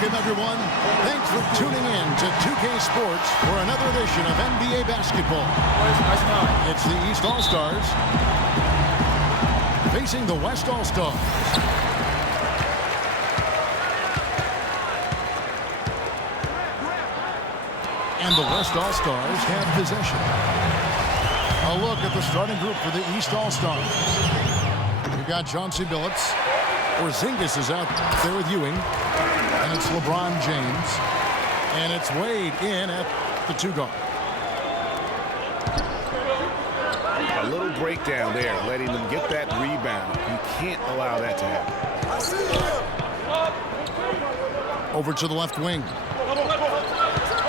Welcome, everyone. Thanks for tuning in to 2K Sports for another edition of NBA basketball. It's the East All-Stars facing the West All-Stars. And the West All-Stars have possession. A look at the starting group for the East All-Stars. We've got Chauncey Billups. Porzingis is out there with Ewing. And it's LeBron James. And it's Wade in at the 2 guard. A little breakdown there, letting them get that rebound. You can't allow that to happen. Over to the left wing.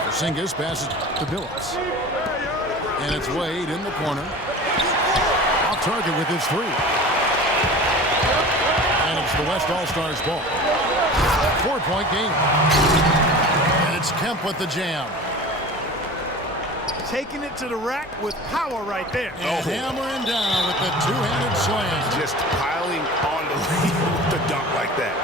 Porzingis passes to Billups. And it's Wade in the corner. Off target with his 3. And it's the West All-Stars ball. 4-point game. And it's Kemp with the jam. Taking it to the rack with power right there. And hammering down with the two-handed slam. Just piling on the lead with the dunk like that.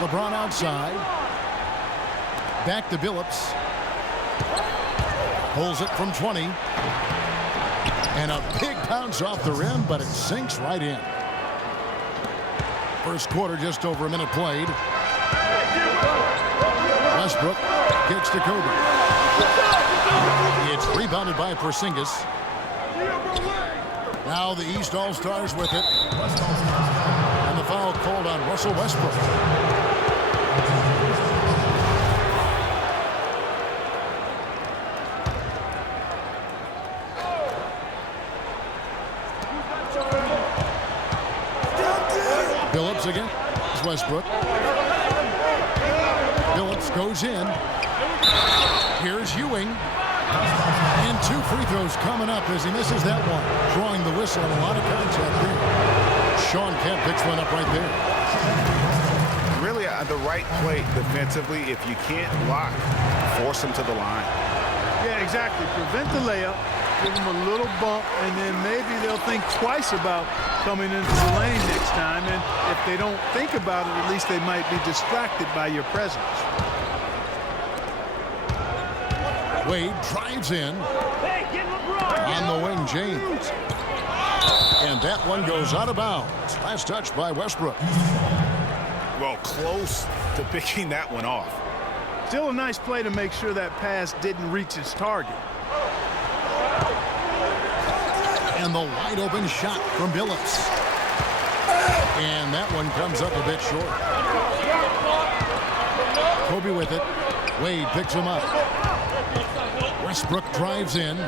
LeBron outside. Back to Billups. Pulls it from 20. And a big bounce off the rim, but it sinks right in. First quarter, just over a minute played. Westbrook gets to Kobe. It's rebounded by Porzingis. Now the East All-Stars with it. And the foul called on Russell Westbrook. Billups again. It's Westbrook. Billups goes in. Here's Ewing. And 2 free throws coming up as he misses that one. Drawing the whistle and a lot of contact there. Sean Kemp picks one up right there. Really the right play defensively. If you can't block, force him to the line. Yeah, exactly. Prevent the layup. Give them a little bump, and then maybe they'll think twice about coming into the lane next time. And if they don't think about it, at least they might be distracted by your presence. Wade drives in. On the wing, James. And that one goes out of bounds. Last touch by Westbrook. Well, close to picking that one off. Still a nice play to make sure that pass didn't reach its target. And the wide open shot from Billups. And that one comes up a bit short. Kobe with it. Wade picks him up. Westbrook drives in.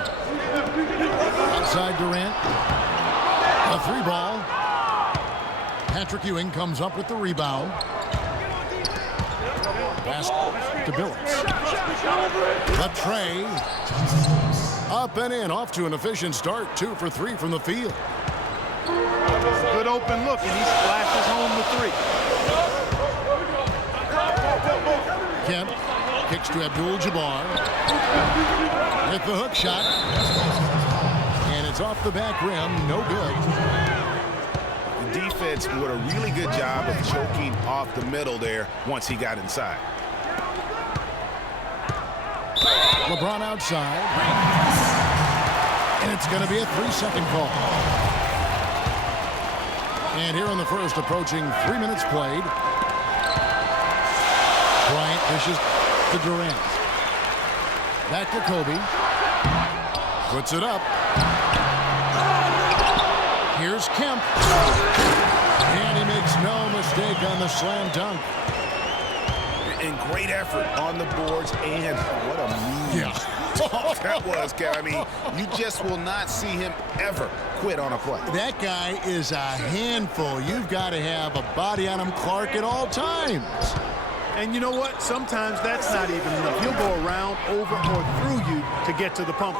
Outside Durant. A 3-ball. Patrick Ewing comes up with the rebound. Pass to Billups. The tray. Up and in, off to an efficient start. 2 for 3 from the field. Good open look, and he splashes home the 3. Kemp kicks to Abdul-Jabbar. With the hook shot. And it's off the back rim, no good. The defense did a really good job of choking off the middle there once he got inside. LeBron outside. And it's going to be a 3-second call. And here in the first, approaching 3 minutes played. Bryant dishes to Durant. Back to Kobe. Puts it up. Here's Kemp. And he makes no mistake on the slam dunk. And great effort on the boards, and what a move. Yeah. That was, Kev. I mean, you just will not see him ever quit on a play. That guy is a handful. You've got to have a body on him, Clark, at all times. And you know what? Sometimes that's not even enough. He'll go around, over, or through you to get to the pump.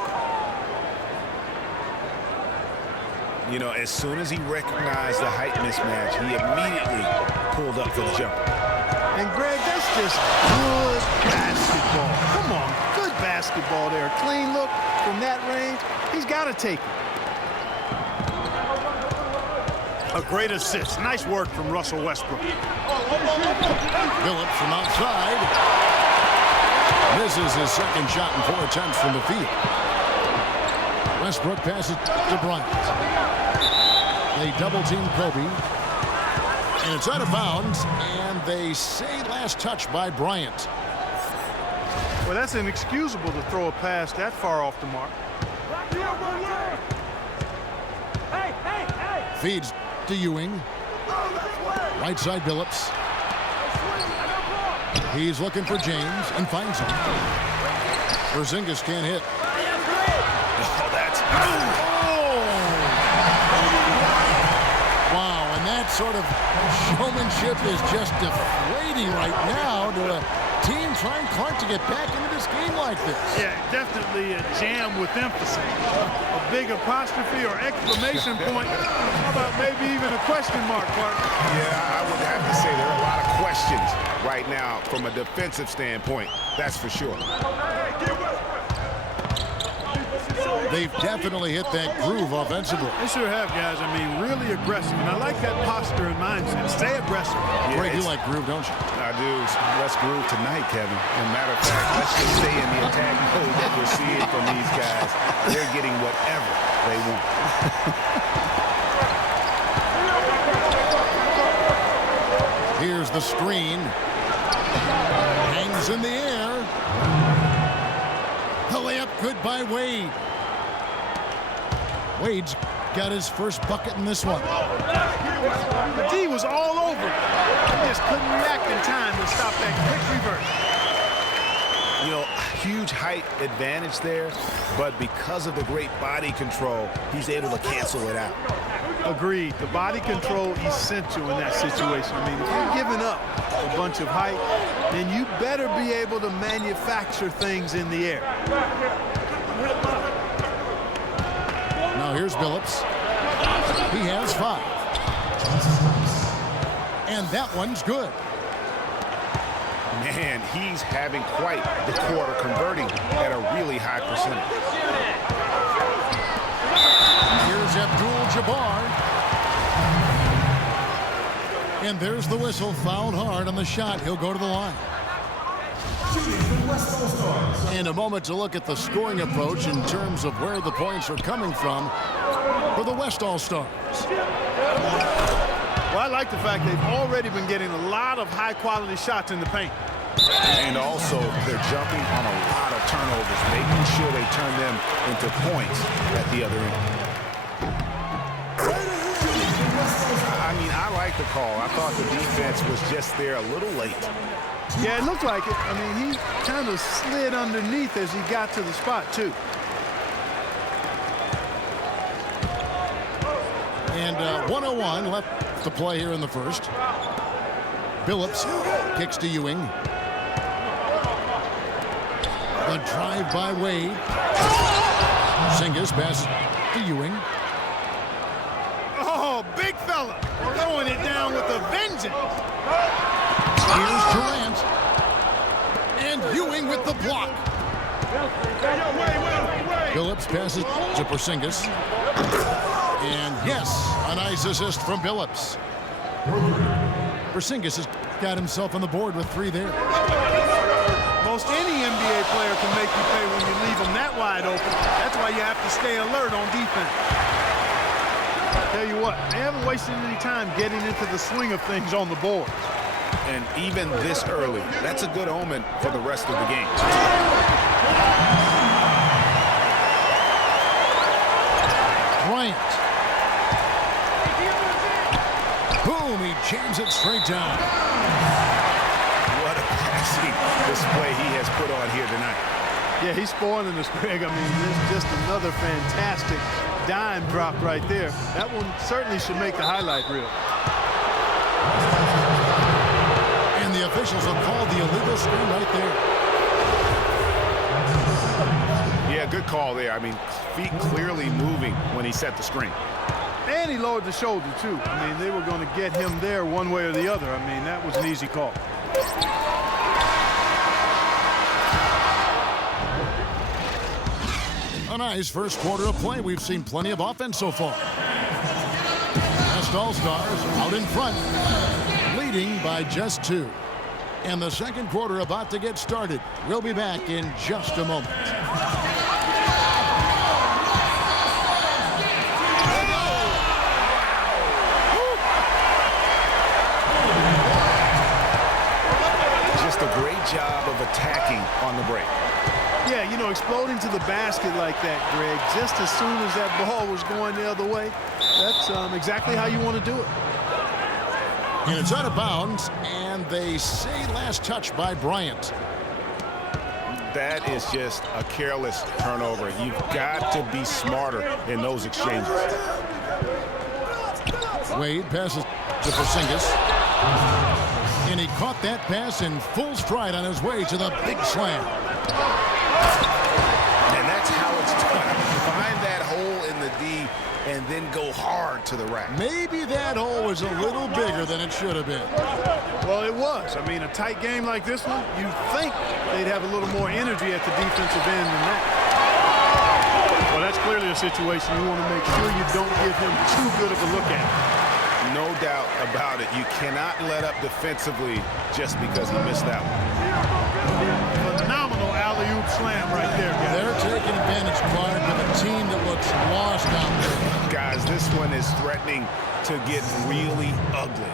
You know, as soon as he recognized the height mismatch, he immediately pulled up for the jumper. And, Greg, that's just good basketball. Come on, good basketball there. Clean look from that range. He's got to take it. A great assist. Nice work from Russell Westbrook. Phillips from outside. Misses his second shot in 4 attempts from the field. Westbrook passes to Bryant. They double-team Kobe. And it's out of bounds, and they say last touch by Bryant. Well, that's inexcusable to throw a pass that far off the mark. Feeds to Ewing. Right side Phillips. He's looking for James and finds him. Porzingis can't hit. Oh, that's... Wow, and that sort of showmanship is just deflating right now to a team trying hard to get back into this game like this. Yeah, definitely a jam with emphasis. A big apostrophe or exclamation point. How about maybe even a question mark, partner? Yeah, I would have to say there are a lot of questions right now from a defensive standpoint. That's for sure. They've definitely hit that groove offensively. They sure have, guys. I mean, really aggressive. And I like that posture and mindset. Stay aggressive. Yeah, Greg, you like groove, don't you? I do. Let's groove tonight, Kevin. As a matter of fact, let's just stay in the attack mode that we're seeing from these guys. They're getting whatever they want. Here's the screen. Hangs in the air. The layup good by Wade. Wade's got his first bucket in this one. The D was all over. He just couldn't react in time to stop that quick reverse. You know, huge height advantage there, but because of the great body control, he's able to cancel it out. Agreed. The body control essential in that situation. I mean, if you're giving up a bunch of height, then you better be able to manufacture things in the air. Now here's Phillips. He has 5. And that one's good. Man, he's having quite the quarter, converting at a really high percentage. Here's Abdul-Jabbar. And there's the whistle. Fouled hard on the shot. He'll go to the line. And a moment to look at the scoring approach in terms of where the points are coming from for the West All-Stars. Well, I like the fact they've already been getting a lot of high-quality shots in the paint. And also, they're jumping on a lot of turnovers, making sure they turn them into points at the other end. I mean, I like the call. I thought the defense was just there a little late. Yeah, it looked like it. I mean, he kind of slid underneath as he got to the spot, too. And 1:01 left to play here in the first. Phillips kicks to Ewing. The drive by Wade. Porzingis passes to Ewing. Oh, big fella. Throwing it down with a vengeance. Here's Durant. And Ewing with the block. Phillips passes to Porzingis. And yes, a nice assist from Phillips. Porzingis has got himself on the board with 3 there. Most any NBA player can make you pay when you leave them that wide open. That's why you have to stay alert on defense. Tell you what, they haven't wasted any time getting into the swing of things on the board. And even this early, that's a good omen for the rest of the game. Bryant. Boom, he jams it straight down. What a passing display he has put on here tonight. Yeah, he's spoiling us, Greg. I mean, this is just another fantastic dime drop right there. That one certainly should make the highlight reel. And the officials have called the illegal screen right there. Yeah, good call there. I mean, feet clearly moving when he set the screen. And he lowered the shoulder, too. I mean, they were going to get him there one way or the other. I mean, that was an easy call. A nice first quarter of play. We've seen plenty of offense so far. As East All-Stars out in front, leading by just 2. And the second quarter about to get started. We'll be back in just a moment. Just a great job of attacking on the break. Yeah, you know, exploding to the basket like that, Greg, just as soon as that ball was going the other way, that's exactly how you want to do it. And it's out of bounds, and they say last touch by Bryant. That is just a careless turnover. You've got to be smarter in those exchanges. Wade passes to Porzingis. And he caught that pass in full stride on his way to the big slam. And that's how it's done. Find that hole in the D and then go hard to the rack. Maybe that hole was a little bigger than it should have been. Well, it was. I mean, a tight game like this one, you'd think they'd have a little more energy at the defensive end than that. Well, that's clearly a situation you want to make sure you don't give him too good of a look at. No doubt about it. You cannot let up defensively just because he missed that one. Phenomenal alley-oop slam right there, guys. They're taking advantage, Clark, of a team that looks lost out there. Guys, this one is threatening to get really ugly.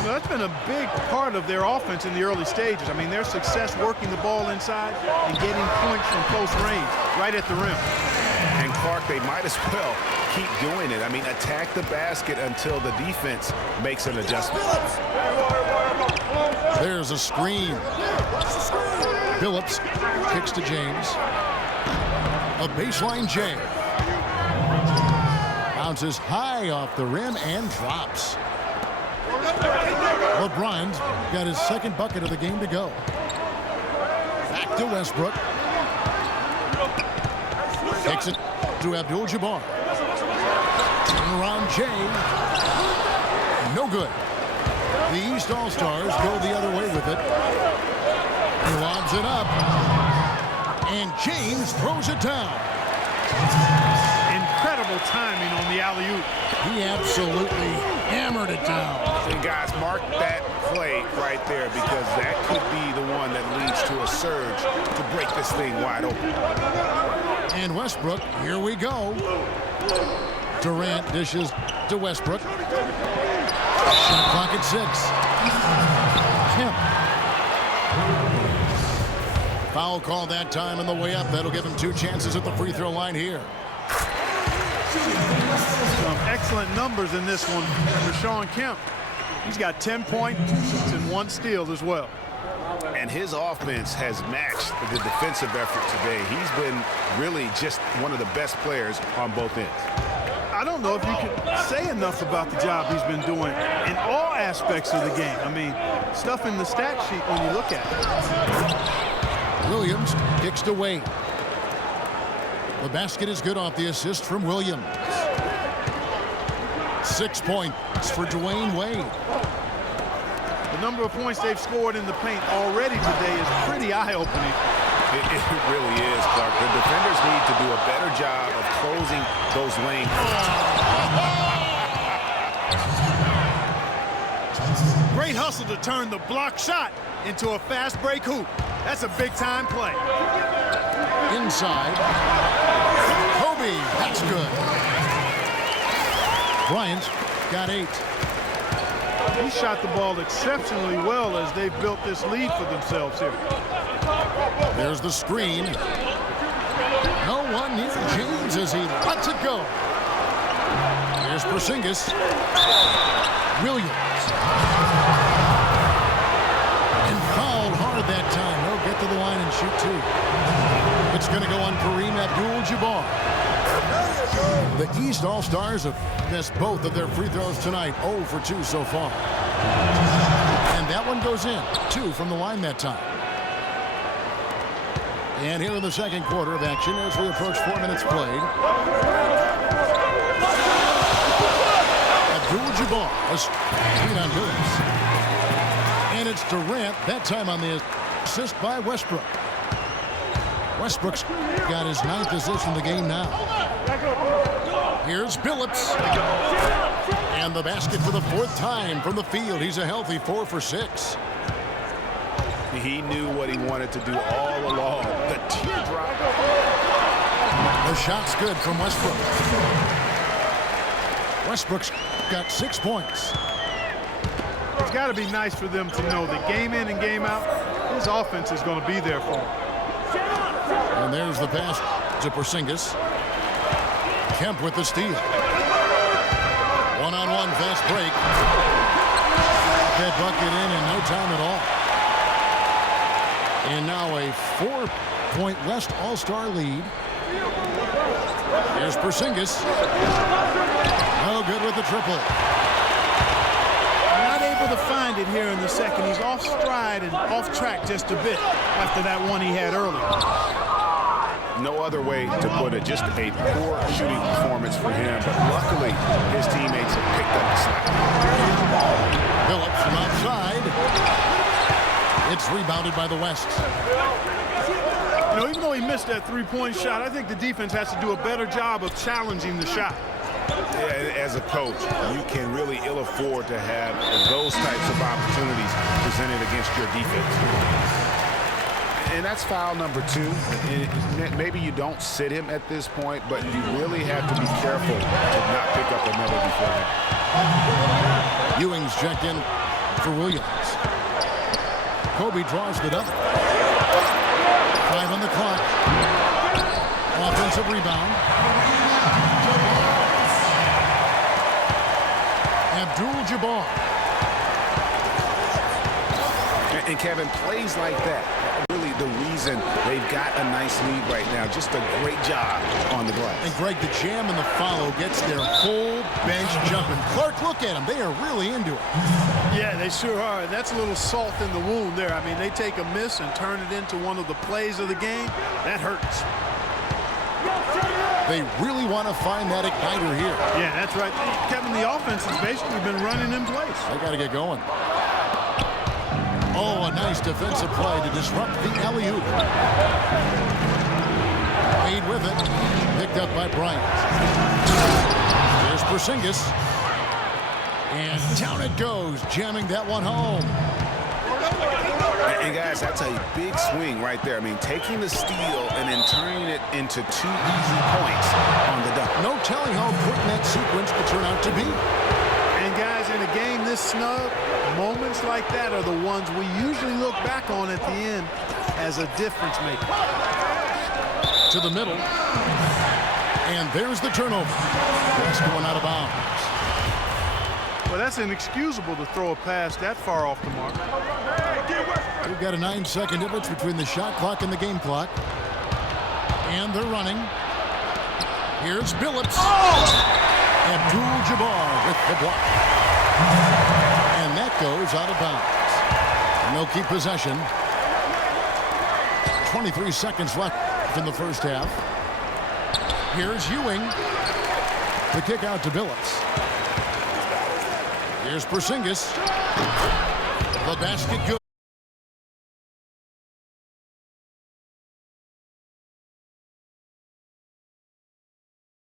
Well, that's been a big part of their offense in the early stages. I mean, their success working the ball inside and getting points from close range, right at the rim. And Clark, they might as well keep doing it. I mean, attack the basket until the defense makes an adjustment. There's a screen. Phillips kicks to James. A baseline J. Bounces high off the rim and drops. LeBron's got his second bucket of the game to go. Back to Westbrook. Takes it to Abdul-Jabbar. Turn around Jay. No good. The East All-Stars go the other way with it. He lobs it up. And James throws it down. Incredible timing on the alley-oop. He absolutely hammered it down. And guys, mark that play right there because that could be the one that leads to a surge to break this thing wide open. And Westbrook, here we go. Durant dishes to Westbrook. Shot clock at 6. Kemp. Foul call that time on the way up. That'll give him 2 chances at the free throw line here. Some excellent numbers in this one for Shawn Kemp. He's got 10 points and 1 steal as well. And his offense has matched the defensive effort today. He's been really just one of the best players on both ends. I don't know if you can say enough about the job he's been doing in all aspects of the game. I mean, stuff in the stat sheet when you look at it. Williams kicks to Wade. The basket is good off the assist from Williams. 6 points for Dwayne Wade. The number of points they've scored in the paint already today is pretty eye-opening. It really is, Clark. The defenders need to do a better job of closing those lanes. Great hustle to turn the block shot into a fast break hoop. That's a big-time play. Inside. Kobe, that's good. Bryant got 8. He shot the ball exceptionally well as they've built this lead for themselves here. There's the screen. No one near James as he lets it go. Here's Porzingis. Williams. And fouled hard that time. He'll get to the line and shoot 2. It's going to go on Kareem Abdul-Jabbar. The East All-Stars have missed both of their free throws tonight. 0 for 2 so far. And that one goes in. 2 from the line that time. And here in the second quarter of action as we approach 4 minutes played. Abdul-Jabbar was lead on Billups. And it's Durant, that time on the assist by Westbrook. Westbrook's got his 9th assist in the game now. Here's Billups. And the basket for the 4th time from the field. He's a healthy 4 for 6. He knew what he wanted to do all along. The teardrop. The shot's good from Westbrook. Westbrook's got 6 points. It's got to be nice for them to know that game in and game out, his offense is going to be there for him. And there's the pass to Porzingis. Kemp with the steal. One-on-one fast break. That bucket in no time at all. And now a 4-point West All-Star lead. Here's Porzingis. No good with the triple. Not able to find it here in the second. He's off stride and off track just a bit after that one he had earlier. No other way to put it. Just a poor shooting performance for him. But luckily, his teammates have picked up the slack. Phillips from outside. It's rebounded by the West. You know, even though he missed that three-point shot, I think the defense has to do a better job of challenging the shot. Yeah, as a coach, you can really ill afford to have those types of opportunities presented against your defense. And that's foul number 2. Maybe you don't sit him at this point, but you really have to be careful to not pick up another before that. Ewing's checked in for Williams. Kobe draws the double. 5 on the clock. Offensive rebound. Abdul-Jabbar. And Kevin, plays like that, really the reason they've got a nice lead right now. Just a great job on the glass. And Greg, the jam and the follow gets their whole bench jumping. Clark, look at them. They are really into it. Yeah, they sure are. That's a little salt in the wound there. I mean, they take a miss and turn it into one of the plays of the game. That hurts. They really want to find that igniter here. Yeah, that's right. Kevin, the offense has basically been running in place. They got to get going. Oh, a nice defensive play to disrupt the alley-oop. Made with it. Picked up by Bryant. Here's Porzingis. And down it goes, jamming that one home. And guys, that's a big swing right there. I mean, taking the steal and then turning it into 2 easy points on the dunk. No telling how important that sequence will turn out to be. And guys, in a game this snug, moments like that are the ones we usually look back on at the end as a difference maker. To the middle. And there's the turnover. That's going out of bounds. Well, that's inexcusable to throw a pass that far off the mark. We've got a 9-second difference between the shot clock and the game clock. And they're running. Here's Billups. Abdul-Jabbar with the block. And that goes out of bounds. And they'll keep possession. 23 seconds left in the first half. Here's Ewing. The kick out to Billups. Here's Porzingis. The basket good.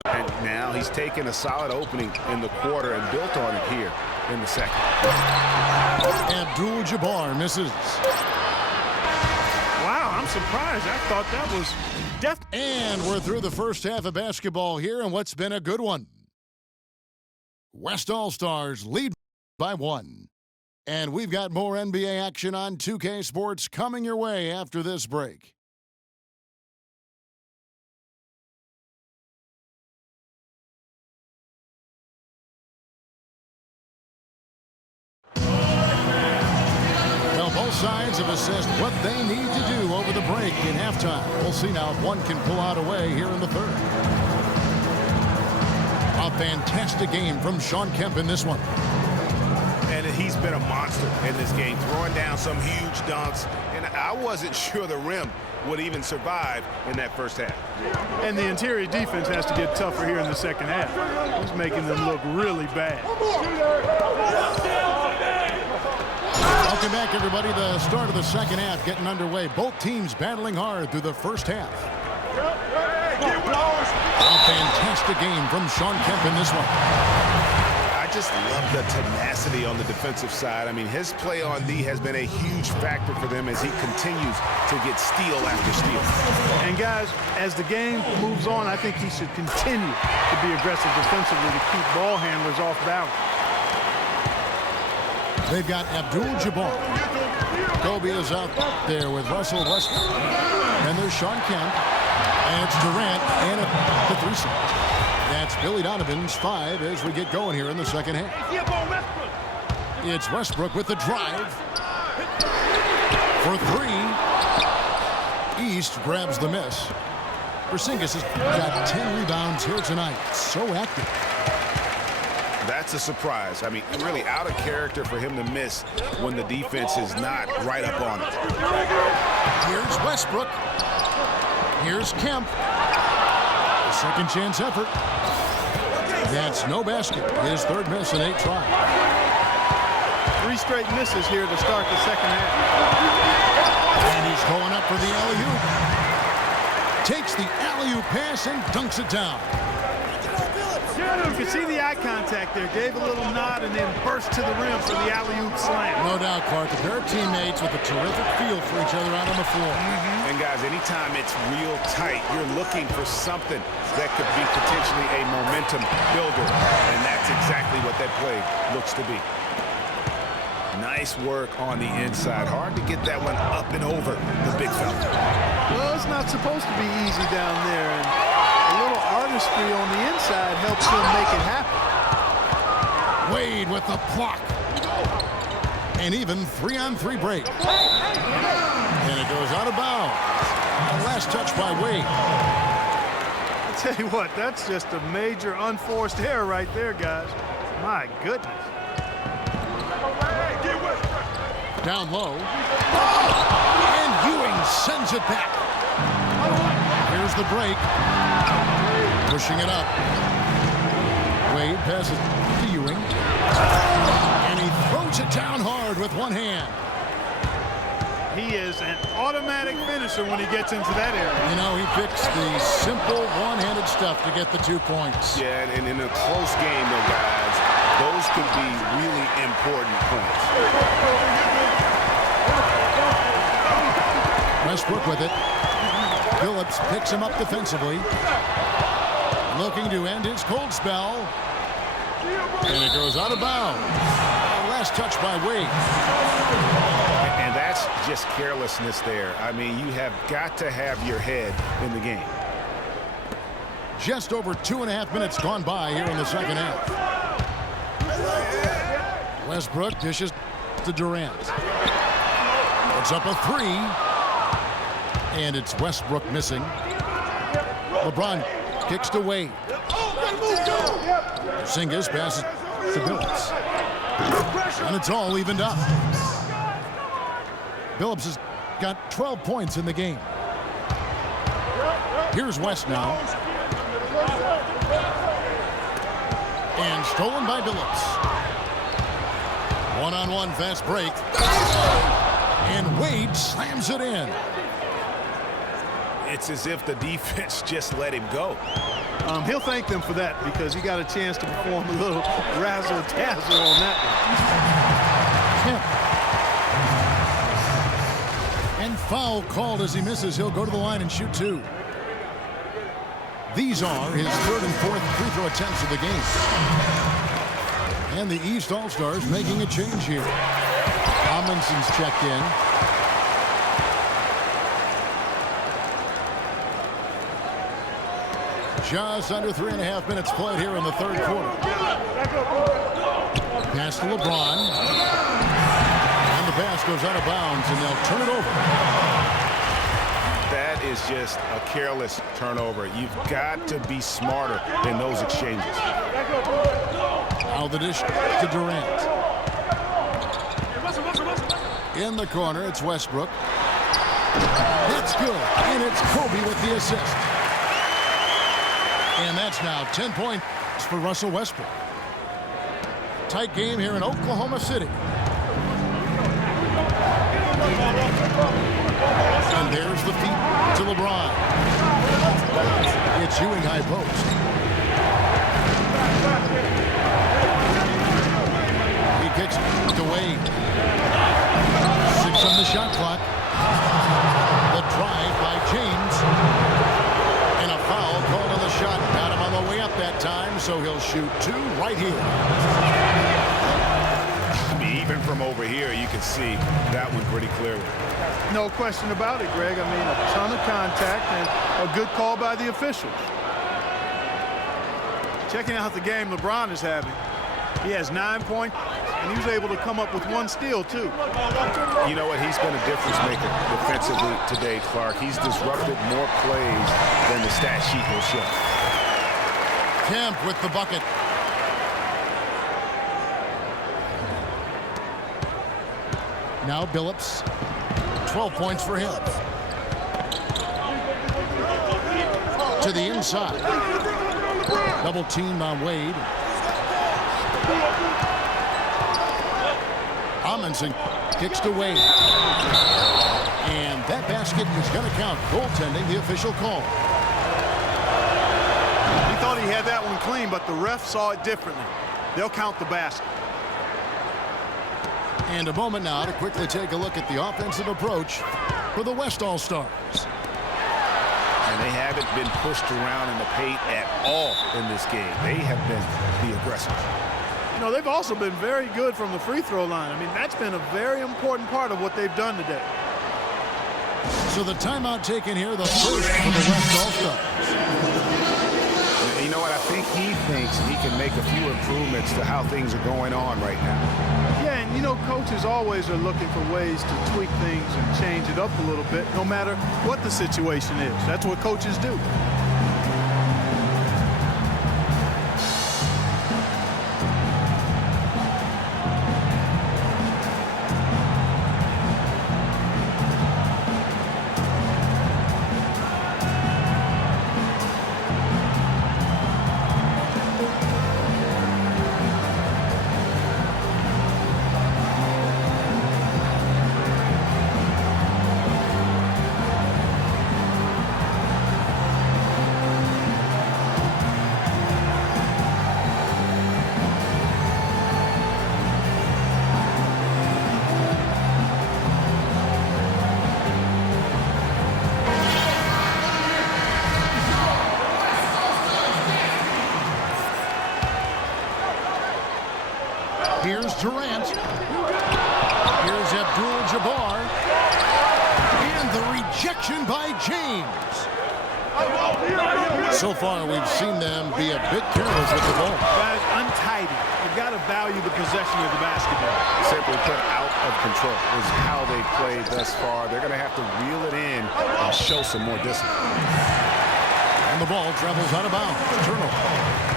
And now he's taken a solid opening in the quarter and built on it here in the second. Abdul-Jabbar misses. Wow, I'm surprised. I thought that was definitely. And we're through the first half of basketball here in what's been a good one. West All-Stars lead by 1. And we've got more NBA action on 2K Sports coming your way after this break. Well, both sides have assessed what they need to do over the break in halftime. We'll see now if one can pull out away here in the third. A fantastic game from Shawn Kemp in this one. And he's been a monster in this game, throwing down some huge dunks. And I wasn't sure the rim would even survive in that first half. And the interior defense has to get tougher here in the second half. He's making them look really bad. Welcome back, everybody. The start of the second half getting underway. Both teams battling hard through the first half. A fantastic game from Shawn Kemp in this one. I just love the tenacity on the defensive side. I mean, his play on D has been a huge factor for them as he continues to get steal after steal. And guys, as the game moves on, I think he should continue to be aggressive defensively to keep ball handlers off balance. They've got Abdul-Jabbar. Kobe is out there with Russell Westbrook. And there's Shawn Kemp. And it's Durant and the threesome. That's Billy Donovan's 5 as we get going here in the second half. It's Westbrook with the drive. For 3. East grabs the miss. Porzingis has got 10 rebounds here tonight. So active. That's a surprise. I mean, really out of character for him to miss when the defense is not right up on it. Here's Westbrook. Here's Kemp. A second chance effort. That's no basket. His third miss in 8 tries. 3 straight misses here to start the second half. And he's going up for the alley-oop. Takes the alley-oop pass and dunks it down. You can see the eye contact there. Gave a little nod and then burst to the rim for the alley-oop slam. No doubt, Clark. A pair of teammates with a terrific feel for each other out on the floor. And guys, anytime it's real tight, you're looking for something that could be potentially a momentum builder. And that's exactly what that play looks to be. Nice work on the inside. Hard to get that one up and over the big fella. Well, it's not supposed to be easy down there. And a little artistry on the inside helps him make it happen. Wade with the block. And even 3-on-3 break. And it goes out of bounds. Last touch by Wade. I'll tell you what, that's just a major unforced error right there, guys. My goodness. Down low. And Ewing sends it back. Here's the break. Pushing it up. Wade passes to Ewing. And he throws it down hard with one hand. He is an automatic finisher when he gets into that area. You know, he picks the simple one-handed stuff to get the 2 points. Yeah, and in a close game, though, guys, those could be really important points. Westbrook with it. Phillips picks him up defensively. Looking to end his cold spell. And it goes out of bounds. Last touch by Wade. And that's just carelessness there. I mean, you have got to have your head in the game. Just over 2.5 minutes gone by here in the second half. Westbrook dishes to Durant. It's up a 3. And it's Westbrook missing. LeBron kicks to Wade. Porzingis passes to Billups. And it's all evened up. Billups has got 12 points in the game. Here's West now. And stolen by Billups. One-on-one fast break. And Wade slams it in. It's as if the defense just let him go. He'll thank them for that because he got a chance to perform a little razzle-dazzle on that one. And foul called as he misses. He'll go to the line and shoot 2. These are his 3rd and 4th free throw attempts of the game. And the East All-Stars making a change here. Amundsen's checked in. Just under 3.5 minutes played here in the 3rd quarter. Pass to LeBron. And the pass goes out of bounds, and they'll turn it over. That is just a careless turnover. You've got to be smarter in those exchanges. Now the dish to Durant. In the corner, it's Westbrook. That's good, and it's Kobe with the assist. And that's now 10 points for Russell Westbrook. Tight game here in Oklahoma City. And there's the feed to LeBron. It's Ewing high post. He kicks it to Wade. 6 on the shot clock. The drive by James. And a foul called on the shot. Got him on the way up that time, so he'll shoot 2 right here. Even from over here, you can see that one pretty clearly. No question about it, Greg. I mean, a ton of contact and a good call by the officials. Checking out the game LeBron is having. He has 9 points, and he was able to come up with 1 steal, too. You know what? He's been a difference maker defensively today, Clark. He's disrupted more plays than the stat sheet will show. Kemp with the bucket. Now Billups. 12 points for him. To the inside. Double team on Wade. Amundsen kicks to Wade. And that basket is going to count. Goaltending, the official call. He thought he had that one clean, but the ref saw it differently. They'll count the basket. And a moment now to quickly take a look at the offensive approach for the West All-Stars. And they haven't been pushed around in the paint at all in this game. They have been the aggressors. You know, they've also been very good from the free throw line. I mean, that's been a very important part of what they've done today. So the timeout taken here, the first for the West All-Stars. You know what? I think he thinks he can make a few improvements to how things are going on right now. Yeah, and you know, coaches always are looking for ways to tweak things and change it up a little bit, no matter what the situation is. That's what coaches do. Here's Durant. Here's Abdul-Jabbar. And the rejection by James. So far, we've seen them be a bit careless with the ball. Guys, untidy. You've got to value the possession of the basketball. Simply put, out of control is how they played thus far. They're going to have to reel it in and show some more discipline. And the ball travels out of bounds. Turnover.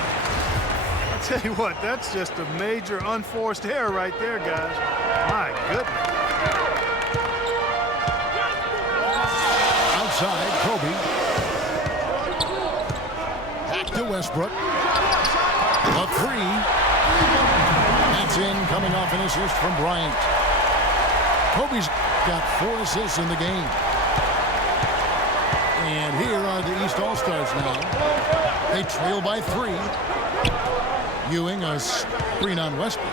Tell you what, that's just a major unforced error right there, guys. My goodness. Outside, Kobe. Back to Westbrook. A 3. That's in, coming off an assist from Bryant. Kobe's got 4 assists in the game. And here are the East All-Stars now. They trail by 3. Ewing a screen on Westbrook.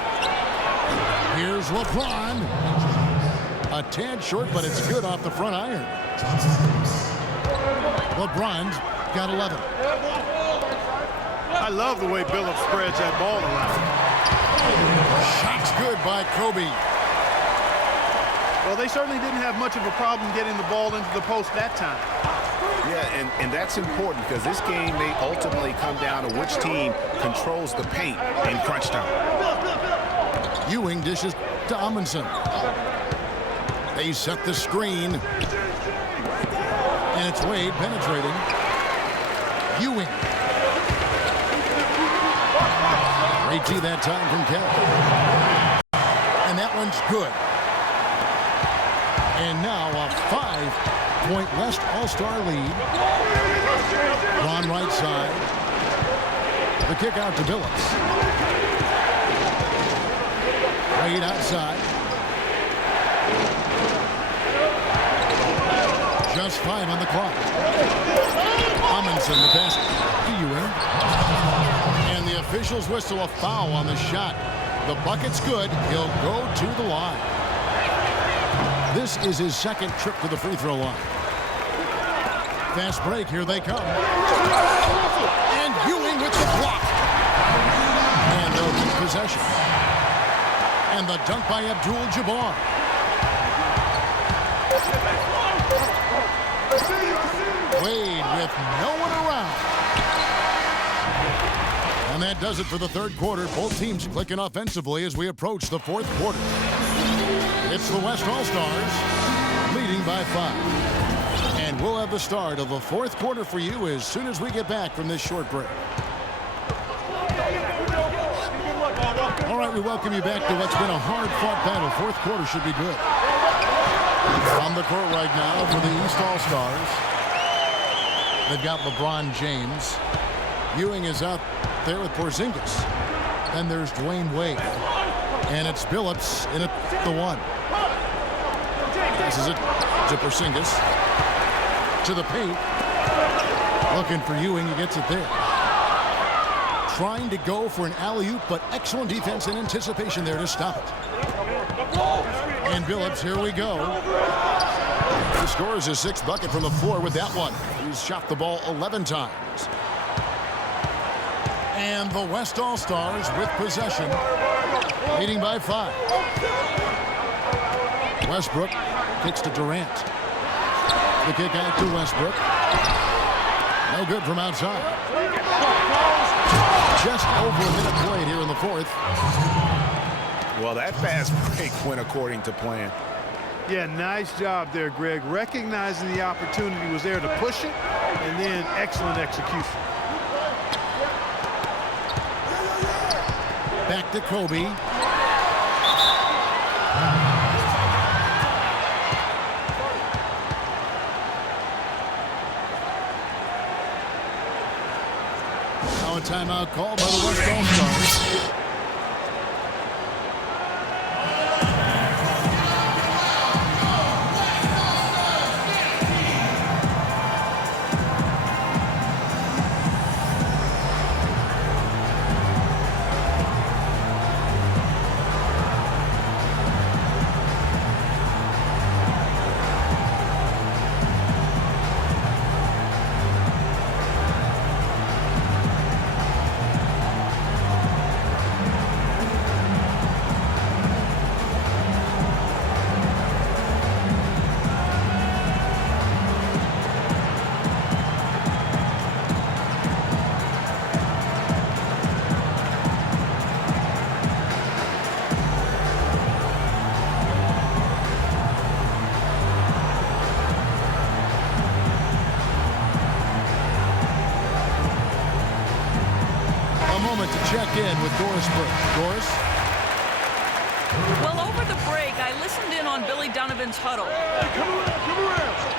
Here's LeBron. A tad short, but it's good off the front iron. LeBron's got 11. I love the way Billups spreads that ball around. Shot's good by Kobe. Well, they certainly didn't have much of a problem getting the ball into the post that time. Yeah, and that's important because this game may ultimately come down to which team controls the paint in crunch time. Ewing dishes to Amundsen. They set the screen. And it's Wade penetrating. Ewing. Great tee that time from Kelly. And that one's good. And now a 5-point West All-Star lead. Ron right side. The kick out to Billups. Wade outside. Just last 5 on the clock. Amundsen the pass to Ewing. And the officials whistle a foul on the shot. The bucket's good. He'll go to the line. This is his second trip to the free throw line. Fast break. Here they come. And Ewing with the block. And they'll get possession. And the dunk by Abdul-Jabbar. Wade with no one around. And that does it for the third quarter. Both teams clicking offensively as we approach the fourth quarter. It's the West All-Stars leading by 5. And we'll have the start of the fourth quarter for you as soon as we get back from this short break. All right, we welcome you back to what's been a hard-fought battle. Fourth quarter should be good. On the court right now for the East All-Stars. They've got LeBron James. Ewing is out there with Porzingis. Then there's Dwayne Wade. And it's Billups in at the 1. Passes it to Porzingis. To the paint. Looking for Ewing. He gets it there. Trying to go for an alley-oop, but excellent defense and anticipation there to stop it. And Billups, here we go. He scores his 6th bucket from the floor with that one. He's shot the ball 11 times. And the West All-Stars with possession, leading by 5. Westbrook kicks to Durant. The kick out to Westbrook. No good from outside. Just over a minute played here in the fourth. Well, that fast break went according to plan. Yeah, nice job there, Greg. Recognizing the opportunity was there to push it, and then excellent execution. Back to Kobe. Now a timeout called by the West All-Stars. Check in with Doris Burke. Doris? Well, over the break, I listened in on Billy Donovan's huddle.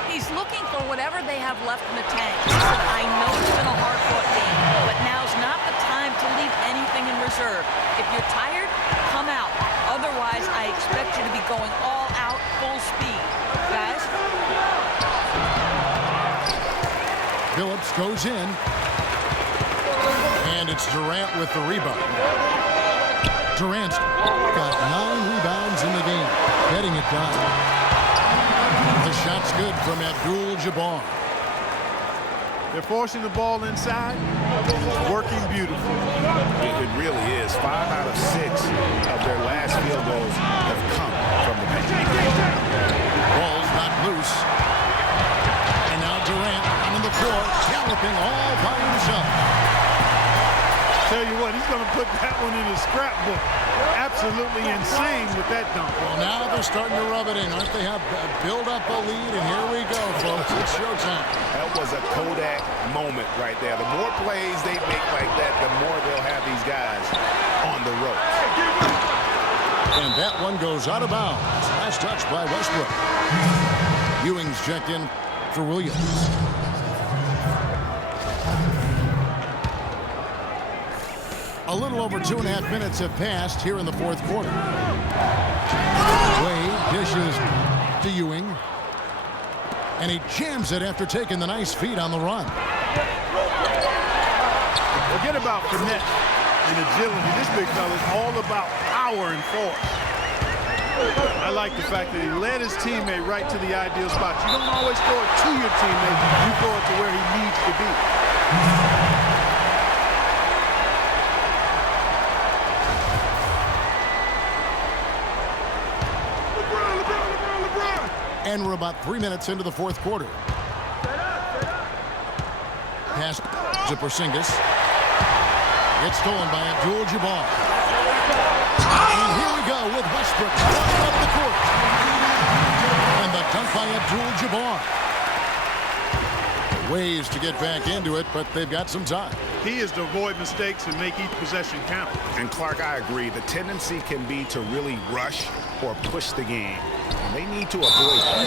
He's looking for whatever they have left in the tank. He said, I know it's been a hard-fought game, but now's not the time to leave anything in reserve. If you're tired, come out. Otherwise, I expect you to be going all out, full speed. Guys? Billups goes in. And it's Durant with the rebound. Durant's got 9 rebounds in the game, getting it done. The shot's good from Abdul-Jabbar. They're forcing the ball inside. It's working beautifully. It really is. 5 out of 6 of their last field goals have come from the bench. Ball's not loose. And now Durant on the floor, galloping all by himself. Tell you what, he's going to put that one in his scrapbook. Absolutely insane with that dunk. Well, now they're starting to rub it in. Aren't they? Have build up a lead, and here we go, folks. It's showtime. That was a Kodak moment right there. The more plays they make like that, the more they'll have these guys on the ropes. And that one goes out of bounds. Last touch by Westbrook. Ewing's checked in for Williams. A little over 2.5 minutes have passed here in the fourth quarter. Wade dishes to Ewing. And he jams it after taking the nice feed on the run. Forget about finesse and agility. This big fella is all about power and force. I like the fact that he led his teammate right to the ideal spot. You don't always throw it to your teammate. You throw it to where he needs to be. And we're about 3 minutes into the fourth quarter. Pass to Porzingis. It's stolen by Abdul-Jabbar. And here we go with Westbrook running up the court. And the dunk by Abdul-Jabbar. Ways to get back into it, but they've got some time. He is to avoid mistakes and make each possession count. And Clark, I agree. The tendency can be to really rush or push the game. And they need to avoid that.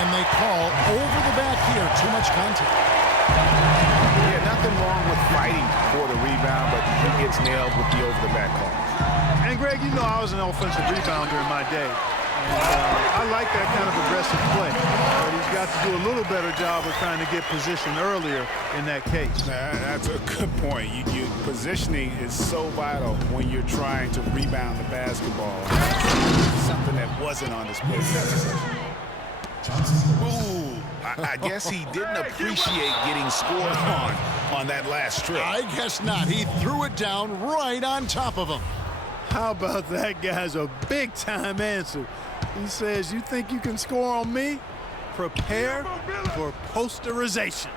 And they call over the back here. Too much contact. Yeah, nothing wrong with fighting for the rebound, but he gets nailed with the over-the-back call. And, Greg, you know I was an offensive rebounder in my day. And, I like that kind of aggressive play. But he's got to do a little better job of trying to get position earlier in that case. That's a good point. Positioning is so vital when you're trying to rebound the basketball. Something that wasn't on display. Ooh, I guess he didn't appreciate getting scored on that last trip. I guess not. He threw it down right on top of him. How about that guy's a big-time answer? He says, you think you can score on me? Prepare for posterization.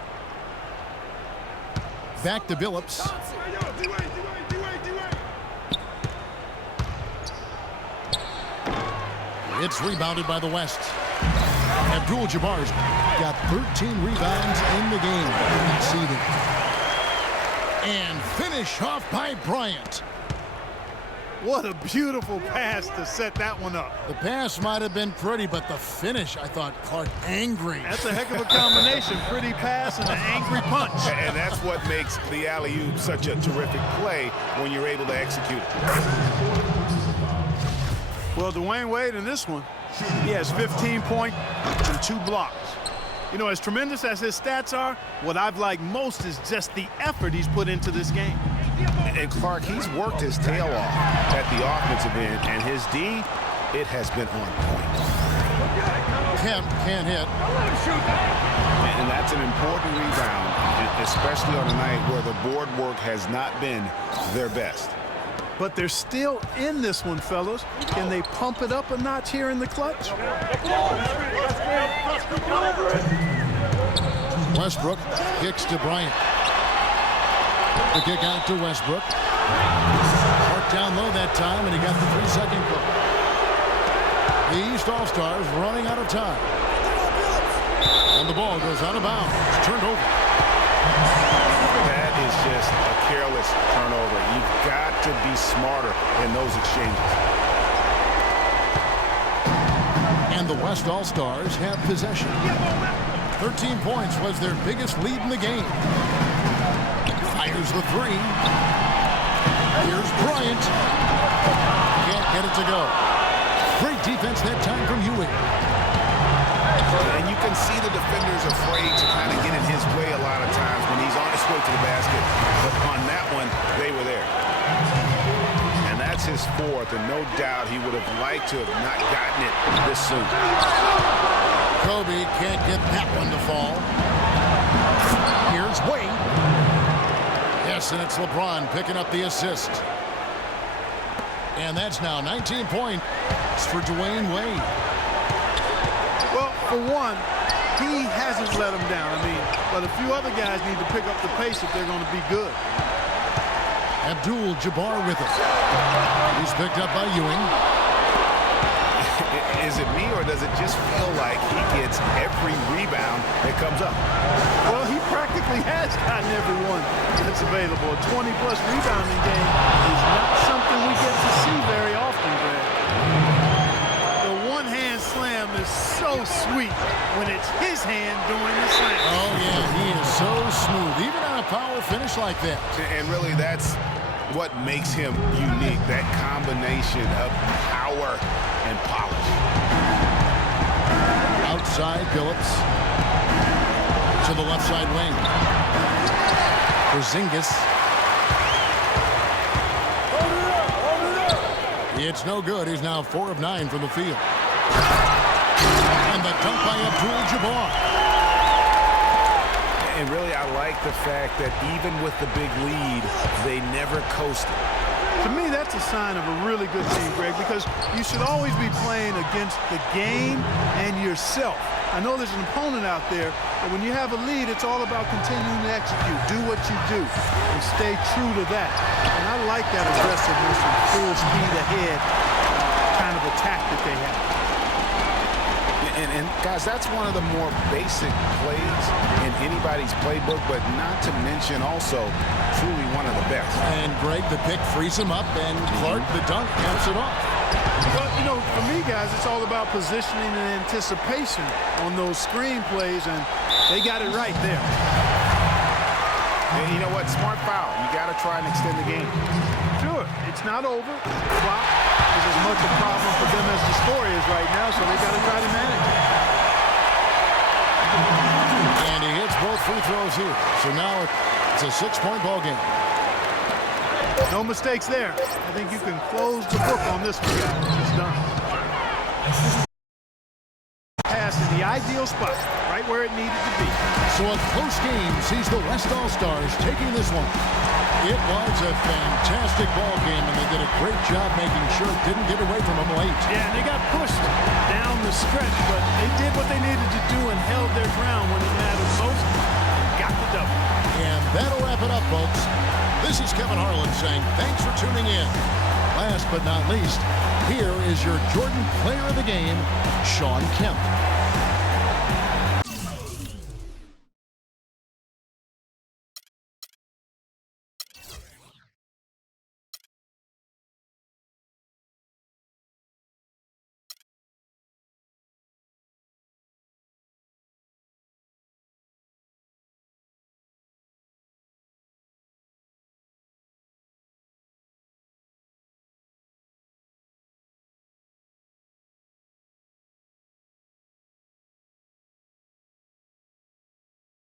Back to Billups. It's rebounded by the West. Abdul-Jabbar's got 13 rebounds in the game. Exceeding. And finish off by Bryant. What a beautiful pass to set that one up. The pass might have been pretty, but the finish, I thought, Clark, angry. That's a heck of a combination. Pretty pass and an angry punch. And that's what makes the alley-oop such a terrific play when you're able to execute it. Well, Dwayne Wade in this one, he has 15 points and 2 blocks. You know, as tremendous as his stats are, what I've liked most is just the effort he's put into this game. And Clark, he's worked his tail off at the offensive end, and his D, it has been on point. Kemp can't hit. And that's an important rebound, especially on a night where the board work has not been their best. But they're still in this one, fellas. Can they pump it up a notch here in the clutch? Westbrook kicks to Bryant. The kick out to Westbrook. Marked down low that time, and he got the 3-second call. The East All-Stars running out of time. And the ball goes out of bounds. It's turned over. That is just a careless turnover. You've got to be smarter in those exchanges. And the West All-Stars have possession. 13 points was their biggest lead in the game. Fires the 3. Here's Bryant. Can't get it to go. Great defense that time from Ewing. And you can see the defenders afraid to kind of get in his way a lot of times when he's on his way to the basket. But on that one, they were there. And that's his 4th, and no doubt he would have liked to have not gotten it this soon. Kobe can't get that one to fall. Here's Wade. Yes, and it's LeBron picking up the assist. And that's now 19 points for Dwayne Wade. Well, for one, he hasn't let them down. But a few other guys need to pick up the pace if they're going to be good. Abdul-Jabbar with it. He's picked up by Ewing. Is it me, or does it just feel like he gets every rebound that comes up? Well, he practically has gotten every one that's available. A 20-plus rebounding game is not something we get to see very often, Greg. The one-hand slam is so sweet when it's his hand doing the slam. Oh, yeah, he is so smooth, even on a power finish like that. And really, that's what makes him unique, that combination of power and polish. Outside, Billups. To the left side wing. Porzingis. It's no good. He's now 4 of 9 from the field. And the dunk by Abdul-Jabbar. And really, I like the fact that even with the big lead, they never coasted. To me, that's a sign of a really good team, Greg, because you should always be playing against the game and yourself. I know there's an opponent out there, but when you have a lead, it's all about continuing to execute. Do what you do and stay true to that. And I like that aggressiveness and full speed ahead kind of attack that they have. And guys, that's one of the more basic plays in anybody's playbook, but not to mention also truly one of the best. And Greg, the pick frees him up, and Clark, the dunk, caps it off. Well, you know, for me, guys, it's all about positioning and anticipation on those screen plays, and they got it right there. And you know what? Smart foul. You got to try and extend the game. Sure, it's not over. Clock is as much a problem for them as the score is right now, so they got to try to manage it. And he hits both free throws here. So now it's a 6-point ball game. No mistakes there. I think you can close the book on this one, guys. It's done. Pass in the ideal spot, right where it needed to be. So a close game sees the West All-Stars taking this one. It was a fantastic ball game, and they did a great job making sure it didn't get away from them late. Yeah, and they got pushed down the stretch, but they did what they needed to do and held their ground when it mattered most. Got the double. And that'll wrap it up, folks. This is Kevin Harlan saying thanks for tuning in. Last but not least, here is your Jordan Player of the Game, Shawn Kemp.